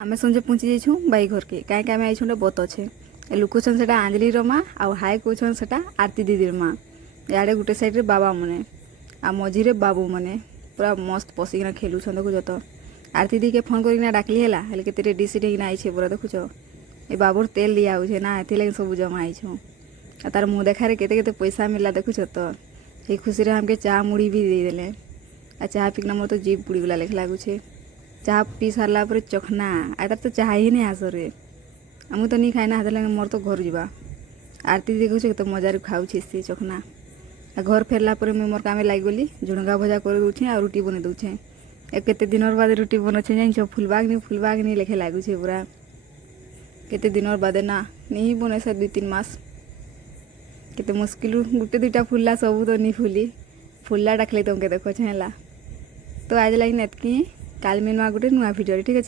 आम संजे पहुँची जाइछू बाई घर के कहीं आम आई बत अच्छे लुकुछन से आंजलि माँ आउ हाय कौन से आरती दीदी माँ इे गोटे साइड बाबा मैंने आ मझीरे बाबू मैंने पूरा मस्त पशिकिना खेलुन देखुच तो आरती दी के फोन करना डाकली है के रेडी सीट आई पूरा देखुच ये बाबूर तेल दिया हो ना ये सब जमा आईछू आ तार मुँह देखार के पैसा मिलला देखुच तो ये खुशी हमके चाह मुड़ी भी देदेले आ चाह पिकना मोर तो जीभ पुड़ीगला लेख लगुचे चाह पी सारा पर चखना आ तार तो चाह ही नहीं आसरे मुझे तो नहीं खाए ना हाथ मोर तो घर जावा आरती देखुचे तो मजार खाऊे सी चखना आ घर फेरला पर मुझे मोर काम लगिगली झुणगा भजा कर दूचे आ रुटी बन दूचे केते दिन बाद रुटी बनचे जान फुलबाग नहीं लेखे लगुचे पूरा केते दिन बाद ना नहीं बने से 2-3 मास केते मुस्किल गोटे 2टा फुलला सब तो नहीं फुलला डाकले तुमके देखो छेला तो आज लगी एतकी काल मिलवा गोटे नुआ भिडियो ठीक है।